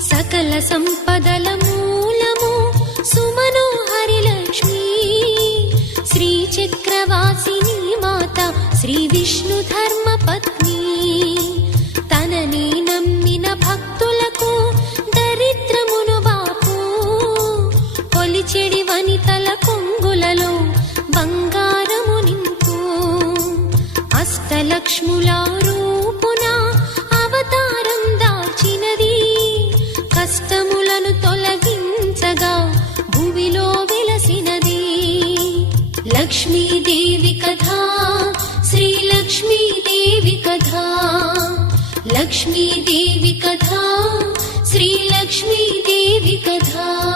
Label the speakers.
Speaker 1: సకల సంపదల మూలము సుమనోహరి లక్ష్మి. శ్రీ చక్రవాసిని మాత శ్రీ విష్ణు ధర్మ పత్ని. తనని నమ్మిన భక్తులకు దరిద్రమును బాపు. కొలిచెడి వనితల కొంగులలో బంగారము నింపు. అష్టలక్ష్ములారు लक्ष्मी देवी कथा श्रीलक्ष्मी देवी कथा लक्ष्मी देवी कथा श्रीलक्ष्मी देवी कथा।